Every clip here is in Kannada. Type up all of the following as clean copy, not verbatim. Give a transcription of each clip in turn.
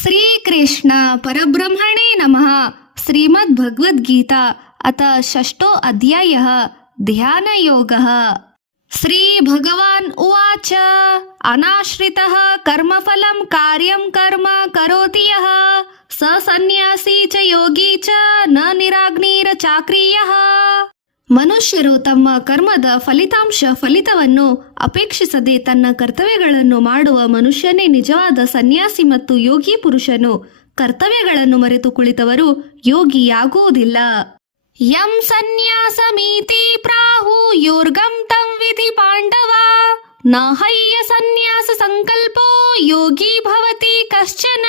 श्रीकृष्ण परब्रह्मणे नमः। श्रीमद्भगवद्गीता अथ षष्ठो अध्यायः ध्यानयोगः। श्रीभगवान् उवाच अनाश्रितः कर्मफलं कार्यं कर्म करोति यः स सन्न्यासी च योगी च न निराग्निरचाक्रियः। ಮನುಷ್ಯರು ತಮ್ಮ ಕರ್ಮದ ಫಲಿತವನ್ನು ಅಪೇಕ್ಷಿಸದೆ ತನ್ನ ಕರ್ತವ್ಯಗಳನ್ನು ಮಾಡುವ ಮನುಷ್ಯನೇ ನಿಜವಾದ ಸನ್ಯಾಸಿ ಮತ್ತು ಯೋಗಿ ಪುರುಷನು. ಕರ್ತವ್ಯಗಳನ್ನು ಮರೆತು ಕುಳಿತವರು ಯೋಗಿಯಾಗುವುದಿಲ್ಲ. ಯಂ ಸನ್ಯಾಸಮೀತಿ ಪ್ರಾಹು ಯೋರ್ಗಂ ತಂ ವಿಧಿ ಪಾಂಡವ ನ ಹಯ್ಯ ಸನ್ಯಾಸ ಸಂಕಲ್ಪೋ ಯೋಗಿ ಭವತಿ ಕಶ್ಚನ.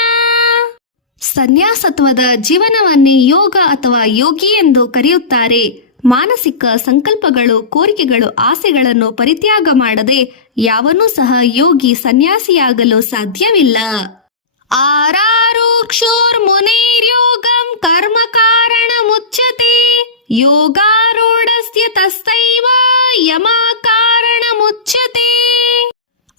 ಸನ್ಯಾಸತ್ವದ ಜೀವನವನ್ನೇ ಯೋಗ ಅಥವಾ ಯೋಗಿ ಎಂದು ಕರೆಯುತ್ತಾರೆ. ಮಾನಸಿಕ ಸಂಕಲ್ಪಗಳು, ಕೋರಿಕೆಗಳು, ಆಸೆಗಳನ್ನು ಪರಿತ್ಯಾಗ ಮಾಡದೆ ಯಾವನೂ ಸಹ ಯೋಗಿ ಸನ್ಯಾಸಿಯಾಗಲು ಸಾಧ್ಯವಿಲ್ಲ. ಆರಾರುಕ್ಷೋರ್ಮುನೈರ್ಯೋಗಂ ಕರ್ಮ ಕಾರಣ ಮುಚ್ಯತೆ ಯೋಗಾರೂಢಸ್ಯ ತಸ್ತೈವ ಯಮ ಕಾರಣ ಮುಚ್ಯತೆ.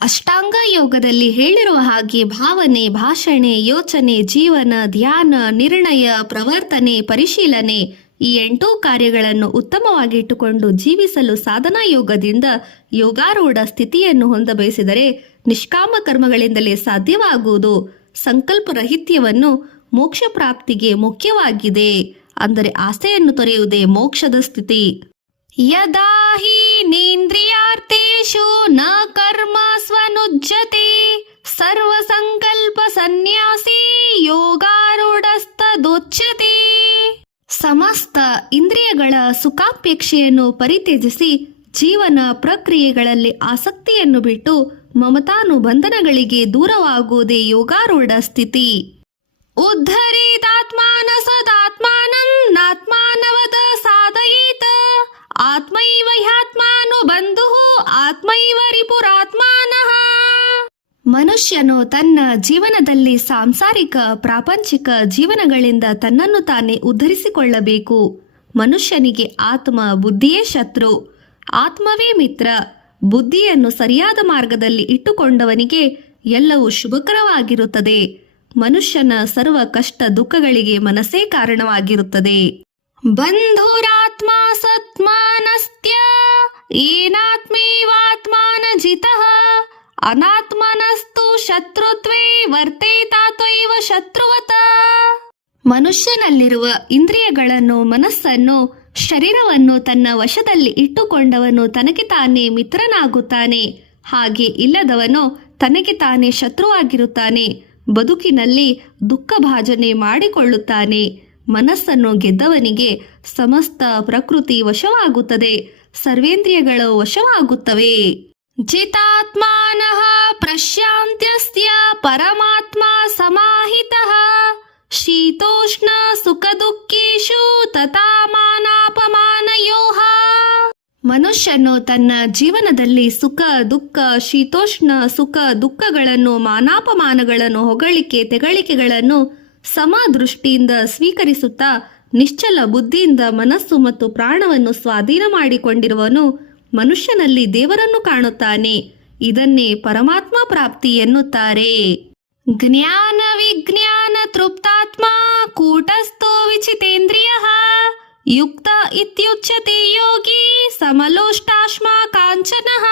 ಅಷ್ಟಾಂಗ ಯೋಗದಲ್ಲಿ ಹೇಳಿರುವ ಹಾಗೆ ಭಾವನೆ, ಭಾಷಣೆ, ಯೋಚನೆ, ಜೀವನ, ಧ್ಯಾನ, ನಿರ್ಣಯ, ಪ್ರವರ್ತನೆ, ಪರಿಶೀಲನೆ ಈ 8 ಕಾರ್ಯಗಳನ್ನು ಉತ್ತಮವಾಗಿ ಇಟ್ಟುಕೊಂಡು ಜೀವಿಸಲು ಸಾಧನಾ ಯೋಗದಿಂದ ಯೋಗಾರೂಢ ಸ್ಥಿತಿಯನ್ನು ಹೊಂದಬಯಸಿದರೆ ನಿಷ್ಕಾಮ ಕರ್ಮಗಳಿಂದಲೇ ಸಾಧ್ಯವಾಗುವುದು. ಸಂಕಲ್ಪರಹಿತ್ಯವನ್ನು ಮೋಕ್ಷ ಪ್ರಾಪ್ತಿಗೆ ಮುಖ್ಯವಾಗಿದೆ. ಅಂದರೆ ಆಸೆಯನ್ನು ತೊರೆಯುವುದೇ ಮೋಕ್ಷದ ಸ್ಥಿತಿ. ಯದಾ ಹಿ ನೇಂದ್ರಿಯಾರ್ಥೇಷು ನ ಕರ್ಮ ಸ್ವನುಜ್ಜತೆ ಸರ್ವ ಸಂಕಲ್ಪ ಸನ್ಯಾಸಿ ಯೋಗಾರೂಢಸ್ತದೋಚ್ಯತೆ. ಸಮಸ್ತ ಇಂದ್ರಿಯಗಳ ಸುಖಾಪೇಕ್ಷೆಯನ್ನು ಪರಿತ್ಯಜಿಸಿ ಜೀವನ ಪ್ರಕ್ರಿಯೆಗಳಲ್ಲಿ ಆಸಕ್ತಿಯನ್ನು ಬಿಟ್ಟು ಮಮತಾನುಬಂಧನಗಳಿಗೆ ದೂರವಾಗುವುದೇ ಯೋಗಾರೂಢ ಸ್ಥಿತಿ. ಉದ್ಧರೇದಾತ್ಮಾನ ಸದಾತ್ಮಾನಂ ನಾತ್ಮಾನವದ ಸಾಧಯೇತ ಆತ್ಮೈವ ಹ್ಯಾತ್ಮಾನು ಬಂಧುಃ ಆತ್ಮೈವ ರಿಪುರಾತ್ಮಾನಃ. ಮನುಷ್ಯನು ತನ್ನ ಜೀವನದಲ್ಲಿ ಸಾಂಸಾರಿಕ ಪ್ರಾಪಂಚಿಕ ಜೀವನಗಳಿಂದ ತನ್ನನ್ನು ತಾನೇ ಉದ್ಧರಿಸಿಕೊಳ್ಳಬೇಕು. ಮನುಷ್ಯನಿಗೆ ಆತ್ಮ ಬುದ್ಧಿಯೇ ಶತ್ರು, ಆತ್ಮವೇ ಮಿತ್ರ. ಬುದ್ಧಿಯನ್ನು ಸರಿಯಾದ ಮಾರ್ಗದಲ್ಲಿ ಇಟ್ಟುಕೊಂಡವನಿಗೆ ಎಲ್ಲವೂ ಶುಭಕರವಾಗಿರುತ್ತದೆ. ಮನುಷ್ಯನ ಸರ್ವ ಕಷ್ಟ ದುಃಖಗಳಿಗೆ ಮನಸ್ಸೇ ಕಾರಣವಾಗಿರುತ್ತದೆ. ಬಂಧುರಾತ್ಮ ಸತ್ಮಾನಸ್ತ್ಯ ಏನಾತ್ಮೇವಾತ್ಮಾನ ಜಿತಃ ಅನಾತ್ಮನಸ್ತು ಶತ್ರುತ್ವೇ ವರ್ತೇತಾತ್ವೈವ ಶತ್ರುವತ. ಮನುಷ್ಯನಲ್ಲಿರುವ ಇಂದ್ರಿಯಗಳನ್ನು, ಮನಸ್ಸನ್ನು, ಶರೀರವನ್ನು ತನ್ನ ವಶದಲ್ಲಿ ಇಟ್ಟುಕೊಂಡವನು ತನಗೆ ತಾನೇ ಮಿತ್ರನಾಗುತ್ತಾನೆ. ಹಾಗೆ ಇಲ್ಲದವನು ತನಗೆ ತಾನೇ ಶತ್ರುವಾಗಿರುತ್ತಾನೆ. ಬದುಕಿನಲ್ಲಿ ದುಃಖ ಭಾಜನೆ ಮಾಡಿಕೊಳ್ಳುತ್ತಾನೆ. ಮನಸ್ಸನ್ನು ಗೆದ್ದವನಿಗೆ ಸಮಸ್ತ ಪ್ರಕೃತಿ ವಶವಾಗುತ್ತದೆ, ಸರ್ವೇಂದ್ರಿಯಗಳು ವಶವಾಗುತ್ತವೆ. ಜಿತಾತ್ಮಾನಃ ಪ್ರಶಾಂತ್ಯಸ್ಯ ಪರಮಾತ್ಮ ಸಮಾಹಿತಃ ಶೀತೋಷ್ಣ ಸುಖ ದುಃಖೇಷು ತಥಾ ಮಾನಾಪಮಾನಯೋಃ. ಮನುಷ್ಯನು ತನ್ನ ಜೀವನದಲ್ಲಿ ಸುಖ ದುಃಖ, ಶೀತೋಷ್ಣ ಸುಖ ದುಃಖಗಳನ್ನು, ಮಾನಾಪಮಾನಗಳನ್ನು, ಹೊಗಳಿಕೆ ತೆಗಳಿಕೆಗಳನ್ನು ಸಮದೃಷ್ಟಿಯಿಂದ ಸ್ವೀಕರಿಸುತ್ತಾ ನಿಶ್ಚಲ ಬುದ್ಧಿಯಿಂದ ಮನಸ್ಸು ಮತ್ತು ಪ್ರಾಣವನ್ನು ಸ್ವಾಧೀನ ಮಾಡಿಕೊಂಡಿರುವನು ಮನುಷ್ಯನಲ್ಲಿ ದೇವರನ್ನು ಕಾಣುತ್ತಾನೆ. ಇದನ್ನೇ ಪರಮಾತ್ಮ ಪ್ರಾಪ್ತಿ ಎನ್ನುತ್ತಾರೆ. ಜ್ಞಾನ ವಿಜ್ಞಾನ ತೃಪ್ತಾತ್ಮ ಕೂಟಸ್ಥೋ ವಿಚಿತೇಂದ್ರಿಯಃ ಯುಕ್ತ ಇತ್ಯುಚ್ಯತೆ ಯೋಗಿ ಸಮಲೋಷ್ಟಾಶ್ಮ ಕಾಂಚನಃ.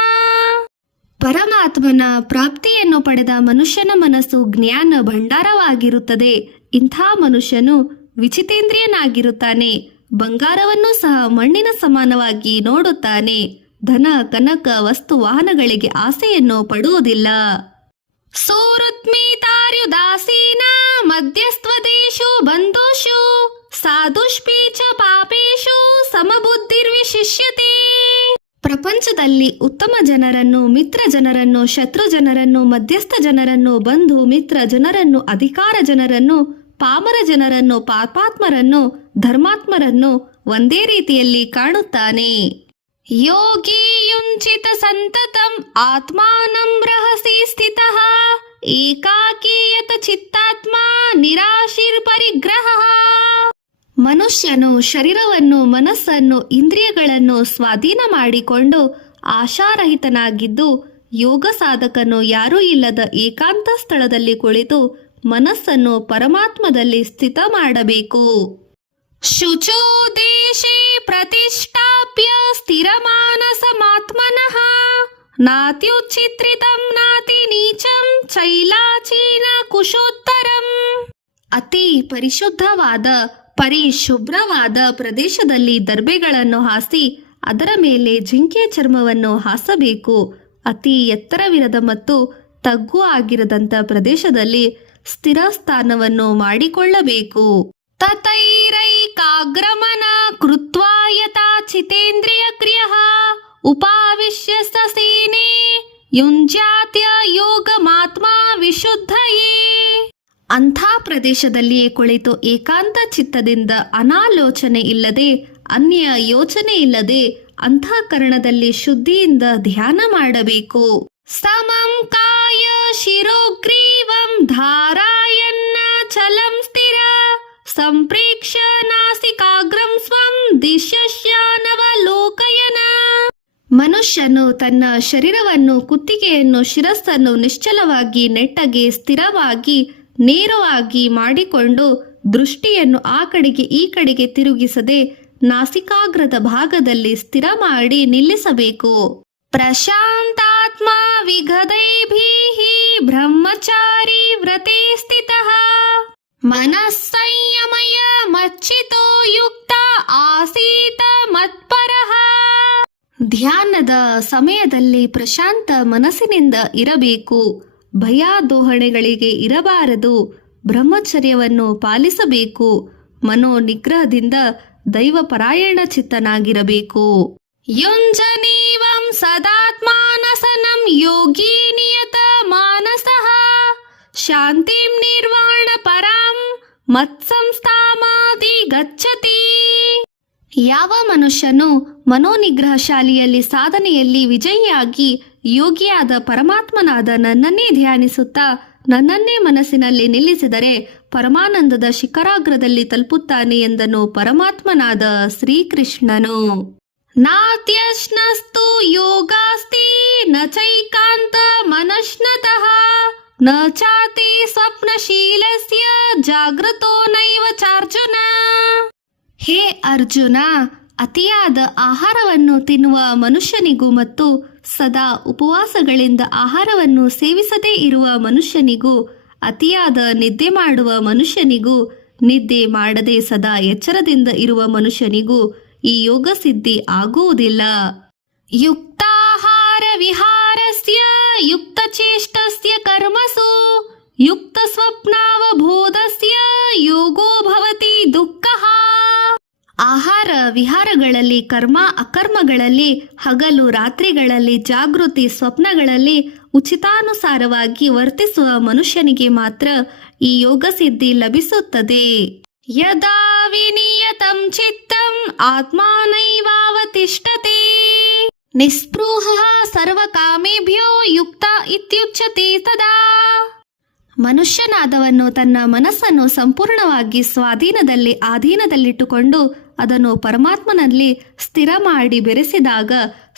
ಪರಮಾತ್ಮನ ಪ್ರಾಪ್ತಿಯನ್ನು ಪಡೆದ ಮನುಷ್ಯನ ಮನಸ್ಸು ಜ್ಞಾನ ಭಂಡಾರವಾಗಿರುತ್ತದೆ. ಇಂಥ ಮನುಷ್ಯನು ವಿಚಿತೇಂದ್ರಿಯನಾಗಿರುತ್ತಾನೆ. ಬಂಗಾರವನ್ನು ಸಹ ಮಣ್ಣಿನ ಸಮಾನವಾಗಿ ನೋಡುತ್ತಾನೆ. ಧನ ಕನಕ ವಸ್ತು ವಾಹನಗಳಿಗೆ ಆಸೆಯನ್ನು ಪಡುವುದಿಲ್ಲ. ಸೋರುತ್ಮಿತಾರ್ಯುದಾಸೀನ ಮಧ್ಯಸ್ತ್ವದೇಶು ಬಂಧುಷು ಸಾಧುಷ್ಪೀಚ ಪಾಪೇಶು ಸಮಬುದ್ಧಿರ್ವಿಶಿಷ್ಯತೆ. ಪ್ರಪಂಚದಲ್ಲಿ ಉತ್ತಮ ಜನರನ್ನು, ಮಿತ್ರ ಜನರನ್ನು, ಶತ್ರು ಜನರನ್ನು, ಮಧ್ಯಸ್ಥ ಜನರನ್ನು, ಬಂಧು ಮಿತ್ರ ಜನರನ್ನು, ಅಧಿಕಾರ ಜನರನ್ನು, ಪಾಮರ ಜನರನ್ನು, ಪಾಪಾತ್ಮರನ್ನು, ಧರ್ಮಾತ್ಮರನ್ನು ಒಂದೇ ರೀತಿಯಲ್ಲಿ ಕಾಣುತ್ತಾನೆ. ಯೋಗಿ ಯುಂಚಿತ ಸಂತತಂ ಆತ್ಮಾನಂ ರಹಸಿ ಸ್ಥಿತಃ ಏಕಾಕೀಯತ ಚಿತ್ತಾತ್ಮ ನಿರಾಶಿರ್ ಪರಿಗ್ರಹಃ. ಮನುಷ್ಯನು ಶರೀರವನ್ನು, ಮನಸ್ಸನ್ನು, ಇಂದ್ರಿಯಗಳನ್ನು ಸ್ವಾಧೀನ ಮಾಡಿಕೊಂಡು ಆಶಾರಹಿತನಾಗಿದ್ದು ಯೋಗ ಸಾಧಕನು ಯಾರೂ ಇಲ್ಲದ ಏಕಾಂತ ಸ್ಥಳದಲ್ಲಿ ಕುಳಿತು ಮನಸ್ಸನ್ನು ಪರಮಾತ್ಮದಲ್ಲಿ ಸ್ಥಿತ ಮಾಡಬೇಕು. ಶುಚೋ ದೇಶೇ ಪ್ರತಿಷ್ಠಾಪ್ಯ ಸ್ಥಿರಮಾನಸಮಾತ್ಮನಃ ನಾತ್ಯುಚ್ಛಿತ್ರಿತಂ ನಾತಿ ನೀಚಂ ಚೈಲಾಚೀನ ಕುಶೋತ್ತರಂ. ಅತಿ ಪರಿಶುದ್ಧವಾದ ಪರಿಶುಭ್ರವಾದ ಪ್ರದೇಶದಲ್ಲಿ ದರ್ಬೆಗಳನ್ನು ಹಾಸಿ ಅದರ ಮೇಲೆ ಜಿಂಕೆ ಚರ್ಮವನ್ನು ಹಾಸಬೇಕು. ಅತಿ ಎತ್ತರವಿರದ ಮತ್ತು ತಗ್ಗು ಆಗಿರದಂಥ ಪ್ರದೇಶದಲ್ಲಿ ಸ್ಥಿರ ಸ್ಥಾನವನ್ನು ಮಾಡಿಕೊಳ್ಳಬೇಕು. ತತೈರೈಕಾಗ್ರಮನ ಕೃತ್ವಾ ಯಥಾ ಚಿತೇಂದ್ರಿಯ ಕ್ರಿಯಃ ಉಪಾವಿಶ್ಯ ಸಸೇನೆ ಯುಂಜ್ಯಾತ್ಯ ಯೋಗಮಾತ್ಮ ವಿಶುದ್ಧಯೇ. ಅಂಥ ಪ್ರದೇಶದಲ್ಲಿಯೇ ಕುಳಿತು ಏಕಾಂತ ಚಿತ್ತದಿಂದ ಅನಾಲೋಚನೆ ಇಲ್ಲದೆ ಅನ್ಯ ಯೋಚನೆ ಇಲ್ಲದೆ ಅಂತಃಕರಣದಲ್ಲಿ ಶುದ್ಧಿಯಿಂದ ಧ್ಯಾನ ಮಾಡಬೇಕು. ಸಮಂ ಕಾಯ ಶಿರೋಗ್ರೀವಂ ಧಾರಾಯನ್ನ ಚಲಂ ಸ್ಥಿರ ಸಂಪ್ರೇಕ್ಷ ನಾಸಿಕಾಗ್ರಂ ಸ್ವಂ ದಿಶ್ಯನವಲೋಕಯನ. ಮನುಷ್ಯನು ತನ್ನ ಶರೀರವನ್ನು ಕುತ್ತಿಗೆಯನ್ನು ಶಿರಸ್ಸನ್ನು ನಿಶ್ಚಲವಾಗಿ ನೆಟ್ಟಗೆ ಸ್ಥಿರವಾಗಿ ನೇರವಾಗಿ ಮಾಡಿಕೊಂಡು ದೃಷ್ಟಿಯನ್ನು ಆ ಕಡೆಗೆ ಈ ಕಡೆಗೆ ತಿರುಗಿಸದೆ ನಾಸಿಕಾಗ್ರದ ಭಾಗದಲ್ಲಿ ಸ್ಥಿರ ಮಾಡಿ ನಿಲ್ಲಿಸಬೇಕು. ಪ್ರಶಾಂತಾತ್ಮ ವಿಗದೈಭಿಃ ಬ್ರಹ್ಮಚಾರಿ ವ್ರತೆ ಸ್ಥಿತಃ ಮನಸ್ಸಂಯಮಯ ಮಚ್ಚಿತೋ ಯುಕ್ತ ಆಸೀತ ಮತ್ಪರಃ. ಧ್ಯಾನದ ಸಮಯದಲ್ಲಿ ಪ್ರಶಾಂತ ಮನಸ್ಸಿನಿಂದ ಇರಬೇಕು. ಭಯಾದೋಹಣೆಗಳಿಗೆ ಇರಬಾರದು. ಬ್ರಹ್ಮಚರ್ಯವನ್ನು ಪಾಲಿಸಬೇಕು. ಮನೋನಿಗ್ರಹದಿಂದ ದೈವಪರಾಯಣ ಚಿತ್ತನಾಗಿರಬೇಕು. ಯುಂಜನೀವಂ ಸದಾತ್ಮಾನಸನಂ ಯೋಗಿ ನಿಯತ ಮಾನಸಃ ಶಾಂತಿಂ ನಿರ್ವಾಣ ಪರಾಂ ಮತ್ಸಂಸ್ಥಾಮಾದಿ ಗಚ್ಚತಿ. ಯಾವ ಮನುಷ್ಯನು ಮನೋನಿಗ್ರಹಶಾಲಿಯಲ್ಲಿ ಸಾಧನೆಯಲ್ಲಿ ವಿಜಯಿಯಾಗಿ ಯೋಗಿಯಾದ ಪರಮಾತ್ಮನಾದ ನನ್ನನ್ನೇ ಧ್ಯಾನಿಸುತ್ತಾ ನನ್ನನ್ನೇ ಮನಸ್ಸಿನಲ್ಲಿ ನಿಲ್ಲಿಸಿದರೆ ಪರಮಾನಂದದ ಶಿಖರಾಗ್ರದಲ್ಲಿ ತಲುಪುತ್ತಾನೆ ಎಂದನು ಪರಮಾತ್ಮನಾದ ಶ್ರೀಕೃಷ್ಣನು. ನಾತ್ಯಶ್ನಸ್ತು ಯೋಗಾಸ್ತಿ ನ ಚೈಕಾಂತ ಮನಶ್ನತಃ ನ ಚಾತಿ ಸ್ವಪ್ನಶೀಲಸ್ಯ ಜಾಗೃತೋ ನೈವ ಚಾರ್ಜುನ. ಹೇ ಅರ್ಜುನ, ಅತಿಯಾದ ಆಹಾರವನ್ನು ತಿನ್ನುವ ಮನುಷ್ಯನಿಗೂ ಮತ್ತು ಸದಾ ಉಪವಾಸಗಳಿಂದ ಆಹಾರವನ್ನು ಸೇವಿಸದೇ ಇರುವ ಮನುಷ್ಯನಿಗೂ ಅತಿಯಾದ ನಿದ್ದೆ ಮಾಡುವ ಮನುಷ್ಯನಿಗೂ ನಿದ್ದೆ ಮಾಡದೆ ಸದಾ ಎಚ್ಚರದಿಂದ ಇರುವ ಮನುಷ್ಯನಿಗೂ ಈ ಯೋಗ ಸಿದ್ಧಿ ಆಗುವುದಿಲ್ಲ. ಯುಕ್ತಾಹಾರ ವಿಹಾರಸ್ಯ ಯುಕ್ತ ಚೇಷ್ಟಸ್ಯ ಕರ್ಮಸು ಯುಕ್ತ ಸ್ವಪ್ನಾವಬೋಧಸ್ಯ ಯೋಗೋ ಭವತಿ ದುಃಖಃ. ಆಹಾರ ವಿಹಾರಗಳಲ್ಲಿ, ಕರ್ಮ ಅಕರ್ಮಗಳಲ್ಲಿ, ಹಗಲು ರಾತ್ರಿಗಳಲ್ಲಿ, ಜಾಗೃತಿ ಸ್ವಪ್ನಗಳಲ್ಲಿ ಉಚಿತಾನುಸಾರವಾಗಿ ವರ್ತಿಸುವ ಮನುಷ್ಯನಿಗೆ ಮಾತ್ರ ಈ ಯೋಗ ಸಿದ್ಧಿ ಲಭಿಸುತ್ತದೆ. ಯದಾ ವಿನಿಯತಂ ಚಿತ್ತಂ ಆತ್ಮಾನೈವಾವತಿಷ್ಠತೆ ನಿಸ್ಪೃಹಃ ಸರ್ವಕಾಮೇಭ್ಯೋ ಯುಕ್ತ ಇತ್ಯುಚ್ಯತೆ ತದಾ. ಮನುಷ್ಯನಾದವನು ತನ್ನ ಮನಸ್ಸನ್ನು ಸಂಪೂರ್ಣವಾಗಿ ಸ್ವಾಧೀನದಲ್ಲಿ ಆಧೀನದಲ್ಲಿಟ್ಟುಕೊಂಡು ಅದನ್ನು ಪರಮಾತ್ಮನಲ್ಲಿ ಸ್ಥಿರ ಮಾಡಿ ಬೆರೆಸಿದಾಗ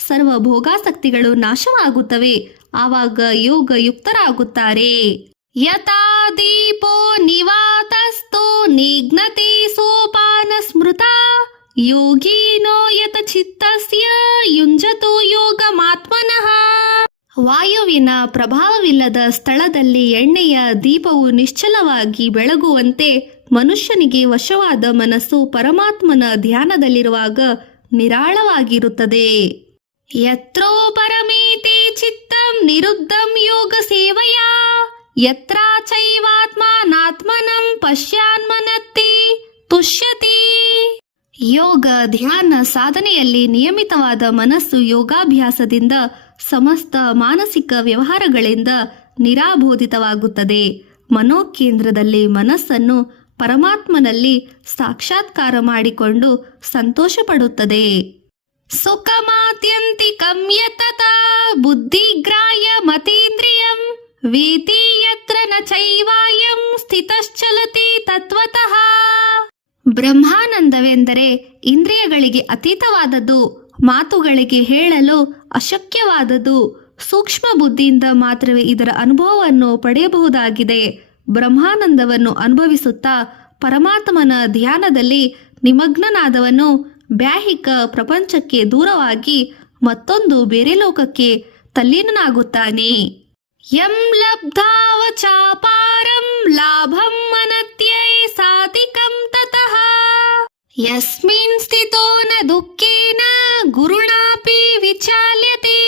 ಸರ್ವ ಭೋಗಾಸಕ್ತಿಗಳು ನಾಶವಾಗುತ್ತವೆ. ಆವಾಗ ಯೋಗ ಯುಕ್ತರಾಗುತ್ತಾರೆ. ಯಥಾ ದೀಪೋ ನಿವಾತಸ್ಥೋ ನಿಘ್ನತೆ ಸೋಪಾನ ಸ್ಮೃತ ಯೋಗಿನೋ ಯತ ಚಿತ್ತಸ್ಯ ಯುಂಜತೋ ಯೋಗಮಾತ್ಮನಃ. ವಾಯುವಿನ ಪ್ರಭಾವವಿಲ್ಲದ ಸ್ಥಳದಲ್ಲಿ ಎಣ್ಣೆಯ ದೀಪವು ನಿಶ್ಚಲವಾಗಿ ಬೆಳಗುವಂತೆ ಮನುಷ್ಯನಿಗೆ ವಶವಾದ ಮನಸ್ಸು ಪರಮಾತ್ಮನ ಧ್ಯಾನದಲ್ಲಿರುವಾಗ ನಿರಾಳವಾಗಿರುತ್ತದೆ. ಯತ್ರೋ ಪರಮೇತೆ ಚಿತ್ತಂ ನಿರುದ್ಧಂ ಯೋಗ ಸೇವಯಾ ಯತ್ರಾ ಚೈವಾತ್ಮನಾತ್ಮನಂ ಪಶ್ಯಾನ್ಮನತ್ತಿ ತುಷ್ಯತಿ. ಯೋಗ ಧ್ಯಾನ ಸಾಧನೆಯಲ್ಲಿ ನಿಯಮಿತವಾದ ಮನಸ್ಸು ಯೋಗಾಭ್ಯಾಸದಿಂದ ಸಮಸ್ತ ಮಾನಸಿಕ ವ್ಯವಹಾರಗಳಿಂದ ನಿರಾಬೋಧಿತವಾಗುತ್ತದೆ. ಮನೋಕೇಂದ್ರದಲ್ಲಿ ಮನಸ್ಸನ್ನು ಪರಮಾತ್ಮನಲ್ಲಿ ಸಾಕ್ಷಾತ್ಕಾರ ಮಾಡಿಕೊಂಡು ಸಂತೋಷ ಪಡುತ್ತದೆ. ಸುಖಮಾತ್ಯಂತಿಕಂ ಯತತ ಬುದ್ಧಿಗ್ರಾಹ್ಯ ಮತೀಂದ್ರಿಯಂ ವೇತಿ ಯತ್ರ ನ ಚೈವಾಯಂ ಸ್ಥಿತಶ್ಚಲತಿ ತತ್ವತಃ. ಬ್ರಹ್ಮಾನಂದವೆಂದರೆ ಇಂದ್ರಿಯಗಳಿಗೆ ಅತೀತವಾದದ್ದು, ಮಾತುಗಳಿಗೆ ಹೇಳಲು ಅಶಕ್ಯವಾದದ್ದು. ಸೂಕ್ಷ್ಮ ಬುದ್ಧಿಯಿಂದ ಮಾತ್ರವೇ ಇದರ ಅನುಭವವನ್ನು ಪಡೆಯಬಹುದಾಗಿದೆ. ಬ್ರಹ್ಮಾನಂದವನ್ನು ಅನುಭವಿಸುತ್ತಾ ಪರಮಾತ್ಮನ ಧ್ಯಾನದಲ್ಲಿ ನಿಮಗ್ನನಾದವನು ಬ್ಯಾಹಿಕ ಪ್ರಪಂಚಕ್ಕೆ ದೂರವಾಗಿ ಮತ್ತೊಂದು ಬೇರೆ ಲೋಕಕ್ಕೆ ತಲ್ಲೀನನಾಗುತ್ತಾನೆ. ಯಂ ಲಬ್ಧಾವಚಾಪಾರಂ ಲಾಭಂ ಅನತ್ಯೈ ಸಾಧಿಕಂ ತತಃ ಯಸ್ಮಿನ್ ಸ್ಥಿತೋ ನ ದುಃಖೇನ ಗುರುಣಾಪಿ ವಿಚಾಲ್ಯತೆ.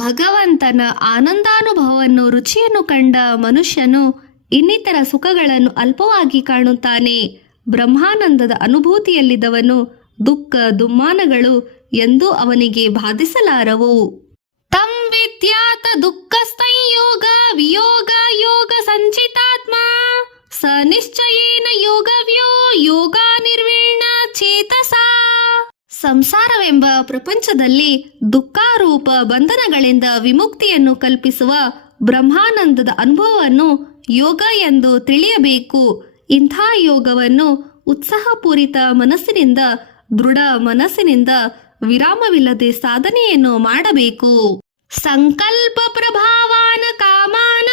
ಭಗವಂತನ ಆನಂದಾನುಭವವನ್ನು ರುಚಿಯನ್ನು ಕಂಡ ಮನುಷ್ಯನು ಇನ್ನಿತರ ಸುಖಗಳನ್ನು ಅಲ್ಪವಾಗಿ ಕಾಣುತ್ತಾನೆ. ಬ್ರಹ್ಮಾನಂದದ ಅನುಭೂತಿಯಲ್ಲಿದ್ದವನು ದುಃಖ ದುಮ್ಮಾನಗಳು ಎಂದೂ ಅವನಿಗೆ ಬಾಧಿಸಲಾರವು. ತಂ ವಿದ್ಯಾತ ದುಃಖ ಸಂಯೋಗ ವಿಯೋಗ ಯೋಗ ಸಂಚಿತಾತ್ಮ ಸ ನಿಶ್ಚಯೇನ ಯೋಗವ್ಯೋ ಯೋಗ ನಿರ್ವೀಣ ಚೇತಸ. ಸಂಸಾರವೆಂಬ ಪ್ರಪಂಚದಲ್ಲಿ ದುಃಖಾರೂಪ ಬಂಧನಗಳಿಂದ ವಿಮುಕ್ತಿಯನ್ನು ಕಲ್ಪಿಸುವ ಬ್ರಹ್ಮಾನಂದದ ಅನುಭವವನ್ನು ಯೋಗ ಎಂದು ತಿಳಿಯಬೇಕು. ಇಂಥ ಯೋಗವನ್ನು ಉತ್ಸಾಹಪೂರಿತ ಮನಸ್ಸಿನಿಂದ ದೃಢ ಮನಸ್ಸಿನಿಂದ ವಿರಾಮವಿಲ್ಲದೆ ಸಾಧನೆಯನ್ನು ಮಾಡಬೇಕು. ಸಂಕಲ್ಪ ಪ್ರಭಾವಾನ ಕಾಮಾನ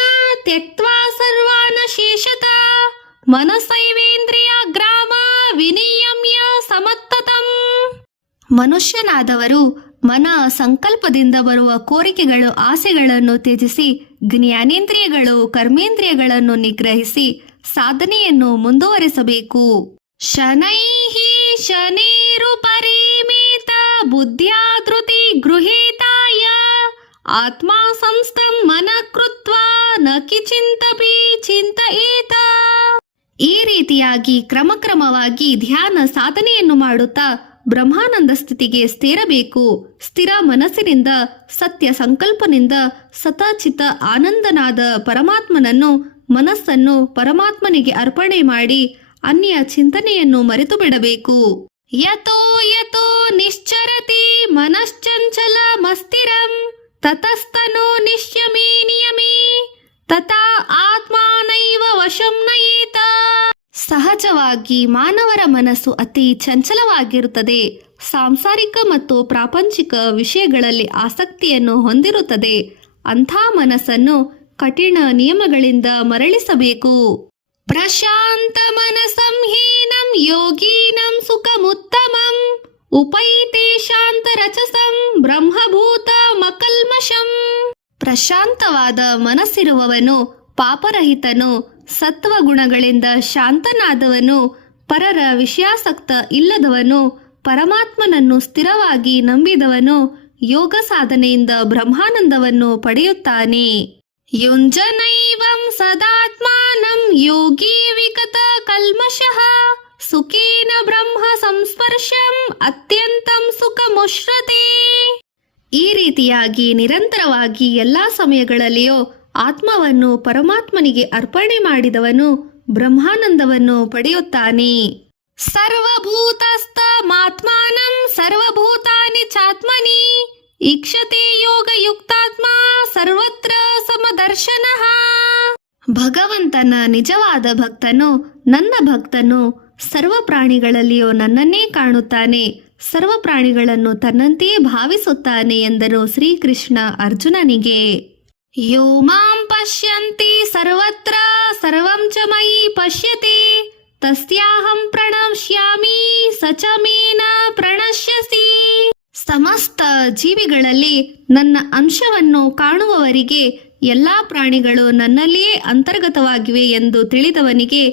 ತ್ಯಕ್ತ್ವಾ ಸರ್ವಾನ ಶೇಷತ ಮನಸೈವೇಂದ್ರಿಯ ಗ್ರಾಮ ವಿನಿಯಮ್ಯ ಸಮತ್ತತಂ. ಮನುಷ್ಯನಾದವರು ಮನ ಸಂಕಲ್ಪದಿಂದ ಬರುವ ಕೋರಿಕೆಗಳು ಆಸೆಗಳನ್ನು ತ್ಯಜಿಸಿ ಜ್ಞಾನೇಂದ್ರಿಯಗಳು ಕರ್ಮೇಂದ್ರಿಯಗಳನ್ನು ನಿಗ್ರಹಿಸಿ ಸಾಧನೆಯನ್ನು ಮುಂದುವರೆಸಬೇಕು. ಶನೈಹಿ ಶನೇರುಪರಿಮಿತ ಬುದ್ಧ್ಯಾ ಧೃತಿ ಗೃಹೀತಾಯ ಆತ್ಮ ಸಂಸ್ಥಂ ಮನ ಕೃತ್ವಾ ನ ಕಿಚಿಂತಪಿ ಚಿಂತಯೇತ. ಈ ರೀತಿಯಾಗಿ ಕ್ರಮಕ್ರಮವಾಗಿ ಧ್ಯಾನ ಸಾಧನೆಯನ್ನು ಮಾಡುತ್ತಾ ಬ್ರಹ್ಮಾನಂದ ಸ್ಥಿತಿಗೆ ಸ್ಥಿರಬೇಕು. ಸ್ಥಿರ ಮನಸ್ಸಿನಿಂದ ಸತ್ಯ ಸಂಕಲ್ಪನಿಂದ ಸತಚಿತ ಆನಂದನಾದ ಪರಮಾತ್ಮನನ್ನು ಮನಸ್ಸನ್ನು ಪರಮಾತ್ಮನಿಗೆ ಅರ್ಪಣೆ ಮಾಡಿ ಅನ್ಯ ಚಿಂತನೆಯನ್ನು ಮರೆತು ಬಿಡಬೇಕು. ಯತೋ ಯತೋ ನಿಶ್ಚರತಿ ಮನಶ್ಚಂಚಲ ಮಸ್ತಿರಂ ತತಸ್ತನೋ ನಿಶ್ಯಮೇ ನಿಯಮೇ ತಥಾ ಆತ್ಮಾನೈವ ವಶಂ ನಯೇತ. ಸಹಜವಾಗಿ ಮಾನವರ ಮನಸ್ಸು ಅತಿ ಚಂಚಲವಾಗಿರುತ್ತದೆ. ಸಾಂಸಾರಿಕ ಮತ್ತು ಪ್ರಾಪಂಚಿಕ ವಿಷಯಗಳಲ್ಲಿ ಆಸಕ್ತಿಯನ್ನು ಹೊಂದಿರುತ್ತದೆ. ಅಂಥ ಮನಸ್ಸನ್ನು ಕಠಿಣ ನಿಯಮಗಳಿಂದ ಮರಳಿಸಬೇಕು. ಪ್ರಶಾಂತ ಮನಸಂ ಹೀನಂ ಯೋಗೀನಂ ಸುಖಮುತ್ತಮಂ ಉಪೈತೆ ಶಾಂತ ರಚಸಂ ಬ್ರಹ್ಮಭೂತ ಮಕಲ್ಮಷಂ. ಪ್ರಶಾಂತವಾದ ಮನಸ್ಸಿರುವವನು ಪಾಪರಹಿತನು, ಸತ್ವಗುಣಗಳಿಂದ ಶಾಂತನಾದವನು, ಪರರ ವಿಷಯಾಸಕ್ತ ಇಲ್ಲದವನು, ಪರಮಾತ್ಮನನ್ನು ಸ್ಥಿರವಾಗಿ ನಂಬಿದವನು ಯೋಗ ಸಾಧನೆಯಿಂದ ಬ್ರಹ್ಮಾನಂದವನ್ನು ಪಡೆಯುತ್ತಾನೆ. ಯುಂಜನೈವಂ ಸದಾತ್ಮಾನಂ ಯೋಗಿ ವಿಗತ ಕಲ್ಮಷಃ ಸುಖೇನ ಬ್ರಹ್ಮ ಸಂಸ್ಪರ್ಶಂ ಅತ್ಯಂತಂ ಸುಖಮುಶ್ರತೆ. ಈ ರೀತಿಯಾಗಿ ನಿರಂತರವಾಗಿ ಎಲ್ಲಾ ಸಮಯಗಳಲ್ಲಿಯೂ ಆತ್ಮವನ್ನು ಪರಮಾತ್ಮನಿಗೆ ಅರ್ಪಣೆ ಮಾಡಿದವನು ಬ್ರಹ್ಮಾನಂದವನ್ನು ಪಡೆಯುತ್ತಾನೆ. ಸರ್ವಭೂತಸ್ಥಮಾತ್ಮಾನಂ ಸರ್ವಭೂತಾನಿ ಚಾತ್ಮನಿ ಈಕ್ಷತೆ ಯೋಗ ಯುಕ್ತಾತ್ಮ ಸರ್ವತ್ರ ಸಮದರ್ಶನಃ. ಭಗವಂತನ ನಿಜವಾದ ಭಕ್ತನು ನನ್ನ ಭಕ್ತನು ಸರ್ವ ಪ್ರಾಣಿಗಳಲ್ಲಿಯೂ ನನ್ನನ್ನೇ ಕಾಣುತ್ತಾನೆ, ಸರ್ವ ಪ್ರಾಣಿಗಳನ್ನು ತನ್ನಂತೆಯೇ ಭಾವಿಸುತ್ತಾನೆ ಎಂದರು ಶ್ರೀಕೃಷ್ಣ ಅರ್ಜುನನಿಗೆ. ಯೋ ಮಾಂ ಪಶ್ಯಂತಿ ಸರ್ವತ್ರ ಸರ್ವಂ ಚ ಮಯಿ ಪಶ್ಯತಿ ತಸ್ಯಾಹಂ ಪ್ರಣಶ್ಯಾಮಿ ಸ ಚ ಮೇನ ಪ್ರಣಶ್ಯಸಿ. ಸಮಸ್ತ ಜೀವಿಗಳಲ್ಲಿ ನನ್ನ ಅಂಶವನ್ನು ಕಾಣುವವರಿಗೆ ಎಲ್ಲಾ ಪ್ರಾಣಿಗಳು ನನ್ನಲ್ಲಿಯೇ ಅಂತರ್ಗತವಾಗಿವೆ ಎಂದು ತಿಳಿದವನಿಗೆ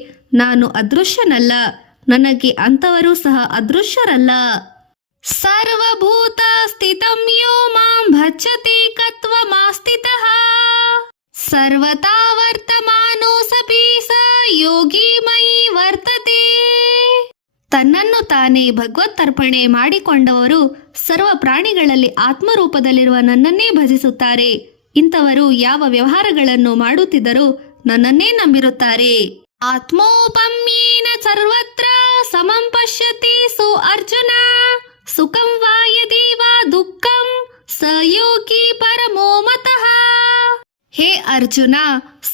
ನಾನು ಅದೃಶ್ಯನಲ್ಲ, ನನಗೆ ಅಂಥವರೂ ಸಹ ಅದೃಶ್ಯರಲ್ಲ. ಸರ್ವಭೂತ ಸ್ಥಿತಂ ಯೋ ಮಾಂ ಭಜ್ಯತೆ ಕತ್ವಮಾಸ್ಥಿತಃ ಸರ್ವತಾ ವರ್ತಮಾನೋಸಪಿ ಸ ಯೋಗಿ ಮಯಿ ವರ್ತತೆ. ತನ್ನನ್ನು ತಾನೇ ಭಗವತ್ತರ್ಪಣೆ ಮಾಡಿಕೊಂಡವರು ಸರ್ವ ಪ್ರಾಣಿಗಳಲ್ಲಿ ಆತ್ಮರೂಪದಲ್ಲಿರುವ ನನ್ನನ್ನೇ ಭಜಿಸುತ್ತಾರೆ. ಇಂಥವರು ಯಾವ ವ್ಯವಹಾರಗಳನ್ನು ಮಾಡುತ್ತಿದ್ದರೂ ನನ್ನನ್ನೇ ನಂಬಿರುತ್ತಾರೆ. ಆತ್ಮೋಪಮ್ಯೇನ ಸರ್ವತ್ರ ಸಮಂ ಪಶ್ಯತಿ ಸೋ ಅರ್ಜುನ ಸುಖಂ ವಾ ಯದಿ ವಾ ದುಃಖಂ ಸ ಯೋಗಿ ಪರಮೋ ಮತಃ. ಹೇ ಅರ್ಜುನ,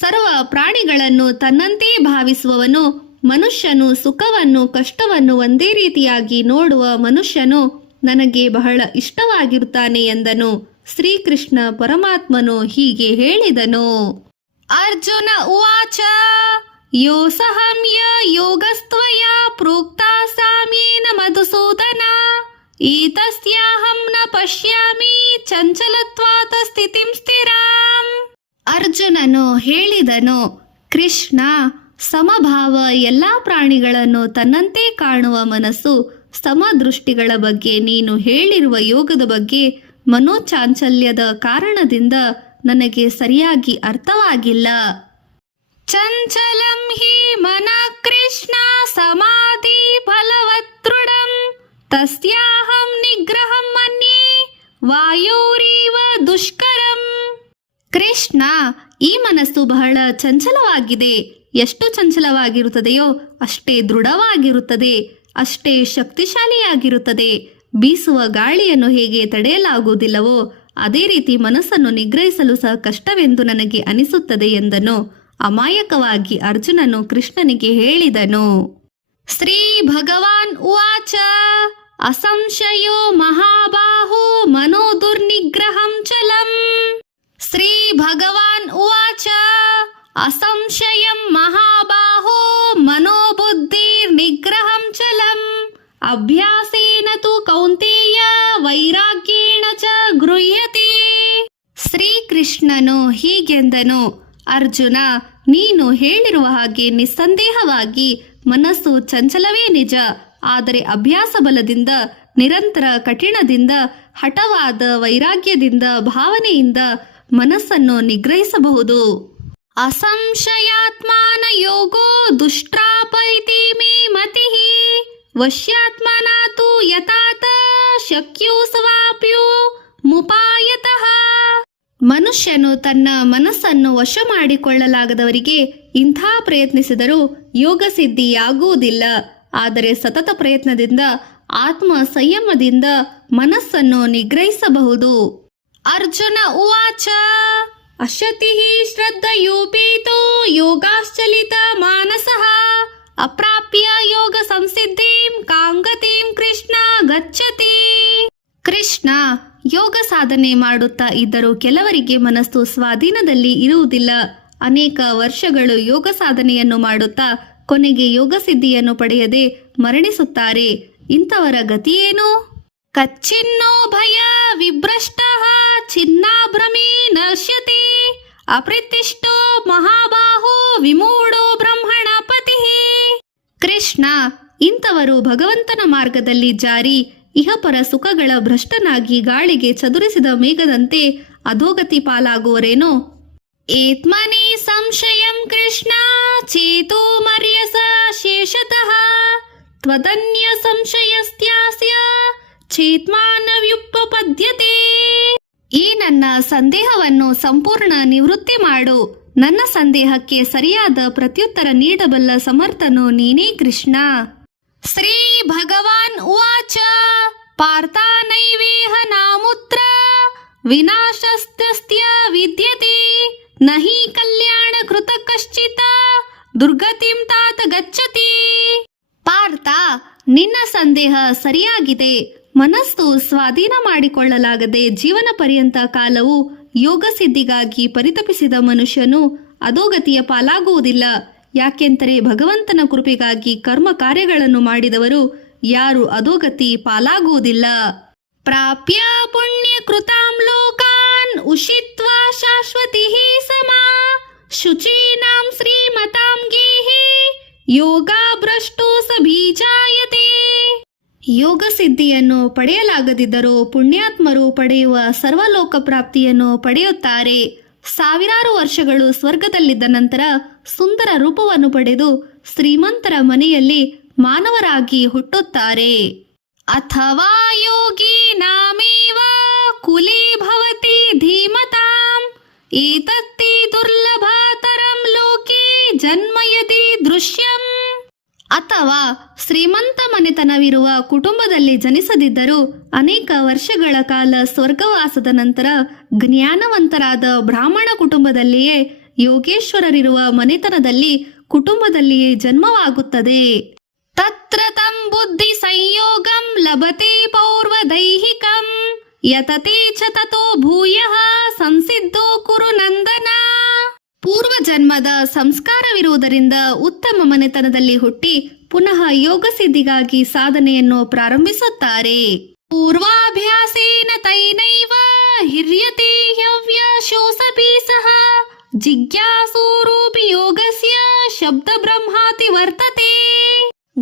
ಸರ್ವ ಪ್ರಾಣಿಗಳನ್ನು ತನ್ನಂತೆಯೇ ಭಾವಿಸುವವನು ಮನುಷ್ಯನು ಸುಖವನ್ನು ಕಷ್ಟವನ್ನು ಒಂದೇ ರೀತಿಯಾಗಿ ನೋಡುವ ಮನುಷ್ಯನು ನನಗೆ ಬಹಳ ಇಷ್ಟವಾಗಿರುತ್ತಾನೆ ಎಂದನು. ಶ್ರೀಕೃಷ್ಣ ಪರಮಾತ್ಮನು ಹೀಗೆ ಹೇಳಿದನು. ಅರ್ಜುನ ಉವಾಚ ಯೋಸಹಮ್ಯ ಯೋಗಸ್ತ್ವಯಾ ಪ್ರೋಕ್ತಾ ಸಾಮ್ಯೇನ ಮಧುಸೂದನ ಏತಸ್ಯಾಹಂ ನ ಪಶ್ಯಾಮಿ ಚಂಚಲತ್ವಾತ ಸ್ಥಿತಿಂ ಸ್ಥಿರಾಂ. ಅರ್ಜುನನು ಹೇಳಿದನು, ಕೃಷ್ಣ, ಸಮಭಾವ ಎಲ್ಲಾ ಪ್ರಾಣಿಗಳನ್ನು ತನ್ನಂತೆ ಕಾಣುವ ಮನಸ್ಸು, ಸಮದೃಷ್ಟಿಗಳ ಬಗ್ಗೆ ನೀನು ಹೇಳಿರುವ ಯೋಗದ ಬಗ್ಗೆ ಮನೋಚಾಂಚಲ್ಯದ ಕಾರಣದಿಂದ ನನಗೆ ಸರಿಯಾಗಿ ಅರ್ಥವಾಗಿಲ್ಲ. ಚಂಚಲಂ ಹಿ ಮನ ಕೃಷ್ಣ ಸಮಾಧಿ ಫಲವತ್ರುಡಂ ತಸ್ಯಾಹಂ ನಿಗ್ರಹಂ ಮನ್ಯೆ ವಾಯೋರೀವ ದುಷ್ಕರಂ. ಕೃಷ್ಣ, ಈ ಮನಸ್ಸು ಬಹಳ ಚಂಚಲವಾಗಿದೆ. ಎಷ್ಟು ಚಂಚಲವಾಗಿರುತ್ತದೆಯೋ ಅಷ್ಟೇ ದೃಢವಾಗಿರುತ್ತದೆ, ಅಷ್ಟೇ ಶಕ್ತಿಶಾಲಿಯಾಗಿರುತ್ತದೆ. ಬೀಸುವ ಗಾಳಿಯನ್ನು ಹೇಗೆ ತಡೆಯಲಾಗುವುದಿಲ್ಲವೋ ಅದೇ ರೀತಿ ಮನಸ್ಸನ್ನು ನಿಗ್ರಹಿಸಲು ಸಹ ಕಷ್ಟವೆಂದು ನನಗೆ ಅನಿಸುತ್ತದೆ ಎಂದನು. ಅಮಾಯಕವಾಗಿ ಅರ್ಜುನನು ಕೃಷ್ಣನಿಗೆ ಹೇಳಿದನು. ಶ್ರೀ ಭಗವಾನ್ ಉವಾಚ ಅಸಂಶಯೋ ಮಹಾಬಾಹೋ ಮನೋ ದುರ್ನಿಗ್ರಹಂ ಚಲಂ. ಶ್ರೀ ಭಗವಾನ್ ಉವಾಚ ಅಸಂಶಯಂ ಮಹಾಬಾಹೋ ಮನೋಬುದ್ಧಿರ್ನಿಗ್ರಹಂ ಚಲಂ ಅಭ್ಯಾಸೇನ ತು ಕೌಂತೇಯ ವೈರಾಗ್ಯೇಣ ಚ ಗೃಹ್ಯತೆ. ಶ್ರೀಕೃಷ್ಣನು ಹೀಗೆಂದನು, ಅರ್ಜುನ, ನೀನು ಹೇಳಿರುವ ಹಾಗೆ ನಿಸ್ಸಂದೇಹವಾಗಿ ಮನಸ್ಸು ಚಂಚಲವೇ ನಿಜ. ಆದರೆ ಅಭ್ಯಾಸ ಬಲದಿಂದ, ನಿರಂತರ ಕಠಿಣದಿಂದ, ಹಠವಾದ ವೈರಾಗ್ಯದಿಂದ, ಭಾವನೆಯಿಂದ ಮನಸ್ಸನ್ನು ನಿಗ್ರಹಿಸಬಹುದು. ಅಸಂಶಯಾತ್ಮಾನ ಯೋಗೋ ದುಷ್ಟ್ರಾಪೈತಿ ಮೇ ಮತಿಃ ವಶ್ಯಾತ್ಮನಾ ತು ಯಥಾತ ಶಕ್ಯೋ ಸ್ವಾಪ್ಯೋ ಮುಪಾಯತಃ. ಮನುಷ್ಯನು ತನ್ನ ಮನಸ್ಸನ್ನು ವಶ ಮಾಡಿಕೊಳ್ಳಲಾಗದವರಿಗೆ ಇಂಥ ಪ್ರಯತ್ನಿಸಿದರೂ ಯೋಗ ಸಿದ್ಧಿಯಾಗುವುದಿಲ್ಲ. ಆದರೆ ಸತತ ಪ್ರಯತ್ನದಿಂದ, ಆತ್ಮ ಸಂಯಮದಿಂದ ಮನಸ್ಸನ್ನು ನಿಗ್ರಹಿಸಬಹುದು. ಅರ್ಜುನ ಉವಾಚ ಅಶತಿಃ ಶ್ರದ್ಧಯೋಪೇತೋ ಯೋಗಾಶ್ಚಲಿತ ಮಾನಸಃ ಅಪ್ರಾಪ್ಯ ಯೋಗ ಸಂಸಿದ್ಧಿಂ ಕಾಂಗತಿಂ ಕೃಷ್ಣ ಗಚ್ಚತಿ. ಕೃಷ್ಣ, ಯೋಗ ಸಾಧನೆ ಮಾಡುತ್ತಾ ಇದ್ದರೂ ಕೆಲವರಿಗೆ ಮನಸ್ಸು ಸ್ವಾಧೀನದಲ್ಲಿ ಇರುವುದಿಲ್ಲ. ಅನೇಕ ವರ್ಷಗಳು ಯೋಗ ಸಾಧನೆಯನ್ನು ಮಾಡುತ್ತಾ ಕೊನೆಗೆ ಯೋಗ ಸಿದ್ಧಿಯನ್ನು ಪಡೆಯದೆ ಮರಣಿಸುತ್ತಾರೆ. ಇಂಥವರ ಗತಿಯೇನು? ಕಚ್ಚಿನ್ನೋ ಭಯ ವಿಭ್ರಷ್ಟಃ ಚಿನ್ನಾಭ್ರಮೇ ನಶ್ಯತೆ ಅಪ್ರತಿಷ್ಠೋ ಮಹಾಬಾಹೋ ವಿಮೂಢೋ ಬ್ರಹ್ಮಣ ಪತಿಃ. ಕೃಷ್ಣ, ಇಂಥವರು ಭಗವಂತನ ಮಾರ್ಗದಲ್ಲಿ ಜಾರಿ ಇಹಪರ ಸುಖಗಳ ಭ್ರಷ್ಟನಾಗಿ ಗಾಳಿಗೆ ಚದುರಿಸಿದ ಮೇಘದಂತೆ ಅಧೋಗತಿ ಪಾಲಾಗುವರೇನೋ. ಏತ್ಮನಿ ಸಂಶಯಂ ಕೃಷ್ಣ ಚೇತೋ ಮರ್ಯಸ ಶೇಷತಃ ತ್ವದನ್ಯ ಸಂಶಯಸ್ತ್ಯಾಸ್ಯ ಚೇತ್ಮಾನವ್ಯುಪಪದ್ಯತೆ. ಈ ನನ್ನ ಸಂದೇಹವನ್ನು ಸಂಪೂರ್ಣ ನಿವೃತ್ತಿ ಮಾಡು. ನನ್ನ ಸಂದೇಹಕ್ಕೆ ಸರಿಯಾದ ಪ್ರತ್ಯುತ್ತರ ನೀಡಬಲ್ಲ ಸಮರ್ಥನು ನೀನೇ ಕೃಷ್ಣ. ಶ್ರೀ ಭಗವಾನ್ ಉವಾಚ ಪಾರ್ಥಾನೈವೇಹ ನಾಮುತ್ರ ವಿನಾಶಸ್ತಸ್ಯ ವಿದ್ಯತೆ ನಹಿ ಕಲ್ಯಾಣ ಕೃತ ಕಶ್ಚಿತ ದುರ್ಗತಿಂ ತಾತ ಗಚ್ಚತಿ. ಪಾರ್ಥ, ನಿನ್ನ ಸಂದೇಹ ಸರಿಯಾಗಿದೆ. ಮನಸ್ಸು ಸ್ವಾಧೀನ ಮಾಡಿಕೊಳ್ಳಲಾಗದೆ ಜೀವನ ಪರ್ಯಂತ ಕಾಲವು ಯೋಗ ಸಿದ್ಧಿಗಾಗಿ ಪರಿತಪಿಸಿದ ಮನುಷ್ಯನು ಅಧೋಗತಿಯ ಪಾಲಾಗುವುದಿಲ್ಲ. ಯಾಕೆಂದರೆ ಭಗವಂತನ ಕೃಪೆಗಾಗಿ ಕರ್ಮ ಕಾರ್ಯಗಳನ್ನು ಮಾಡಿದವರು ಯಾರು ಅಧೋಗತಿ ಪಾಲಾಗುವುದಿಲ್ಲ. ಪ್ರಾಪ್ಯ ಪುಣ್ಯ ಕೃತಾಂ ಲೋಕಾನ್ ಉಷಿತ್ವಾ ಶಾಶ್ವತಿಃ ಸಮಾ ಶುಚೀನಾಂ ಶ್ರೀಮತಾಂ ಗೇಹಿ ಯೋಗ ಭ್ರಷ್ಟೋ ಸ ಬೀಜಾಯತೆ. ಯೋಗ ಸಿದ್ಧಿಯನ್ನು ಪಡೆಯಲಾಗದಿದ್ದರೂ ಪುಣ್ಯಾತ್ಮರು ಪಡೆಯುವ ಸರ್ವಲೋಕ ಪ್ರಾಪ್ತಿಯನ್ನು ಪಡೆಯುತ್ತಾರೆ. ಸಾವಿರಾರು ವರ್ಷಗಳು ಸ್ವರ್ಗದಲ್ಲಿದ್ದ ನಂತರ ಸುಂದರ ರೂಪವನ್ನು ಪಡೆದು ಶ್ರೀಮಂತರ ಮನೆಯಲ್ಲಿ ಮಾನವರಾಗಿ ಹುಟ್ಟುತ್ತಾರೆ. ಅಥವಾ ಯೋಗಿ ನಾಮೇವ ಕುಲೇ ಭವತಿ ಧೀಮತಾಂ ಏತತ್ತಿ ದುರ್ಲಭತರಂ ಲೋಕೆ ಜನ್ಮ ಯದಿ ದೃಶ್ಯಂ. ಅಥವಾ ಶ್ರೀಮಂತ ಮನೆತನವಿರುವ ಕುಟುಂಬದಲ್ಲಿ ಜನಿಸದಿದ್ದರೂ ಅನೇಕ ವರ್ಷಗಳ ಕಾಲ ಸ್ವರ್ಗವಾಸದ ನಂತರ ಜ್ಞಾನವಂತರಾದ ಬ್ರಾಹ್ಮಣ ಕುಟುಂಬದಲ್ಲಿಯೇ ಯೋಗೇಶ್ವರರಿರುವ ಮನೆತನದಲ್ಲಿ ಕುಟುಂಬದಲ್ಲಿಯೇ ಜನ್ಮವಾಗುತ್ತದೆ. ತತ್ರ ತಂ ಬುದ್ಧಿ ಸಂಯೋಗಂ ಲಭತೆ ಪೌರ್ವದೈಹಿಕಂ ಯತತೆ ಚ ತತೋ ಭೂಯಃ ಸಂಸಿದ್ಧೋ ಕುರು ನಂದನ. ಪೂರ್ವ ಜನ್ಮದ ಸಂಸ್ಕಾರವಿರುವುದರಿಂದ ಉತ್ತಮ ಮನೆತನದಲ್ಲಿ ಹುಟ್ಟಿ ಪುನಃ ಯೋಗ ಸಿದ್ಧಿಗಾಗಿ ಸಾಧನೆಯನ್ನು ಪ್ರಾರಂಭಿಸುತ್ತಾರೆ. ಪೂರ್ವಾಭ್ಯಾಸೇನ ತೈನೈವ ಹಿರ್ಯತೆ ಹವ್ಯ ಶೋಸಪಿ ಸಹ ಜಿಜ್ಞಾಸೂರೂಪಿ ಯೋಗಸ್ಯ ಶಬ್ದ ಬ್ರಹ್ಮಾತಿ ವರ್ತತೆ.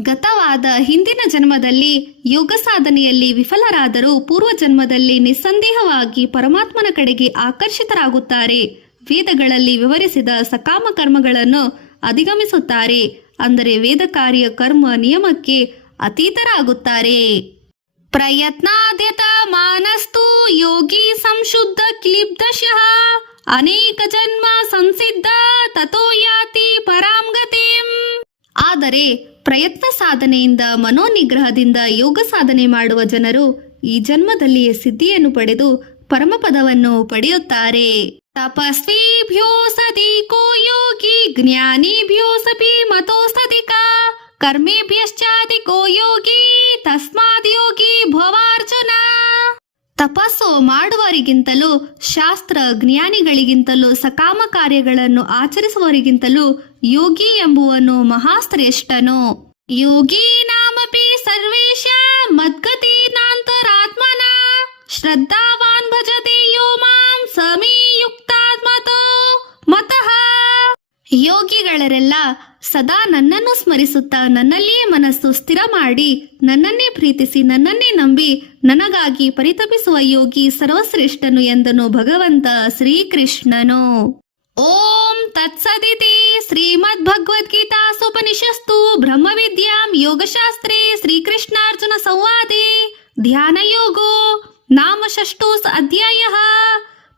ಗತವಾದ ಹಿಂದಿನ ಜನ್ಮದಲ್ಲಿ ಯೋಗ ಸಾಧನೆಯಲ್ಲಿ ವಿಫಲರಾದರೂ ಪೂರ್ವ ಜನ್ಮದಲ್ಲಿ ನಿಸ್ಸಂದೇಹವಾಗಿ ಪರಮಾತ್ಮನ ಕಡೆಗೆ ಆಕರ್ಷಿತರಾಗುತ್ತಾರೆ. ವೇದಗಳಲ್ಲಿ ವಿವರಿಸಿದ ಸಕಾಮ ಕರ್ಮಗಳನ್ನು ಅಧಿಗಮಿಸುತ್ತಾರೆ. ಅಂದರೆ ವೇದ ಕಾರ್ಯ ಕರ್ಮ ನಿಯಮಕ್ಕೆ ಅತೀತರಾಗುತ್ತಾರೆ. ಪ್ರಯತ್ನಾದ್ಯತ ಮಾನಸ್ತು ಯೋಗಿ ಸಂಶುದ್ಧ ಕ್ಲಿಬ್ಧಶಃ ಅನೇಕ ಜನ್ಮ ಸಂಸಿದ್ಧ ತಥೋ ಯಾತಿ ಪರಾಂ ಗತಿಂ. ಆದರೆ ಪ್ರಯತ್ನ ಸಾಧನೆಯಿಂದ ಮನೋನಿಗ್ರಹದಿಂದ ಯೋಗ ಸಾಧನೆ ಮಾಡುವ ಜನರು ಈ ಜನ್ಮದಲ್ಲಿಯೇ ಸಿದ್ಧಿಯನ್ನು ಪಡೆದು ಪರಮಪದವನ್ನು ಪಡೆಯುತ್ತಾರೆ. ತಪಸ್ವಿಭ್ಯೋ ಸದಿಕೋ ಯೋಗಿ ಜ್ಞಾನಿಭ್ಯೋ ಸಪಿ ಮತೋಸ್ತದಿಕ ಕರ್ಮೇಭ್ಯಶ್ಚಾದಿಕೋ ಯೋಗಿ ತಸ್ಮಾದ್ ಯೋಗಿ ಭವಾರ್ಜುನ. ತಪಸ್ಸು ಮಾಡುವವರಿಗಿಂತಲೂ ಶಾಸ್ತ್ರ ಜ್ಞಾನಿಗಳಿಗಿಂತಲೂ ಸಕಾಮ ಕಾರ್ಯಗಳನ್ನು ಆಚರಿಸುವವರಿಗಿಂತಲೂ ಯೋಗಿ ಎಂಬುವನು ಮಹಾಶ್ರೇಷ್ಠನು. ಯೋಗಿ ನಾಮಪಿ ಸರ್ವೇಷಾಂ ಮದ್ಗತೀನಾಂತರಾತ್ಮನ ಶ್ರದ್ಧಾವಾನ್ ಭಜತೆ ಯೋ ಮಾಂ ಸಮೀ ಯುಕ್ತಾತ್ಮತೋ ಮತಃ. ಯೋಗಿಗಳೆಲ್ಲ ಸದಾ ನನ್ನನ್ನು ಸ್ಮರಿಸುತ್ತಾ ನನ್ನಲ್ಲಿಯೇ ಮನಸ್ಸು ಸ್ಥಿರ ಮಾಡಿ ನನ್ನನ್ನೇ ಪ್ರೀತಿಸಿ ನನ್ನನ್ನೇ ನಂಬಿ ನನಗಾಗಿ ಪರಿತಪಿಸುವ ಯೋಗಿ ಸರ್ವಶ್ರೇಷ್ಠನು ಎಂದನು ಭಗವಂತ ಶ್ರೀಕೃಷ್ಣನು. ಓಂ ತತ್ಸದಿತಿ ಶ್ರೀಮದ್ ಭಗವದ್ಗೀತಾಸುಪನಿಷತ್ಸು ಬ್ರಹ್ಮವಿದ್ಯಾಂ ಯೋಗಶಾಸ್ತ್ರೇ ಶ್ರೀಕೃಷ್ಣಾರ್ಜುನ ಸಂವಾದೇ ಧ್ಯಾನಯೋಗೋ ನಾಮ ಷಷ್ಠೋಸ್ ಅಧ್ಯಾಯಃ.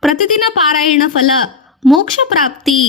ಪ್ರತಿದಿನ ಪಾರಾಯಣ ಫಲ ಮೋಕ್ಷ ಪ್ರಾಪ್ತಿ.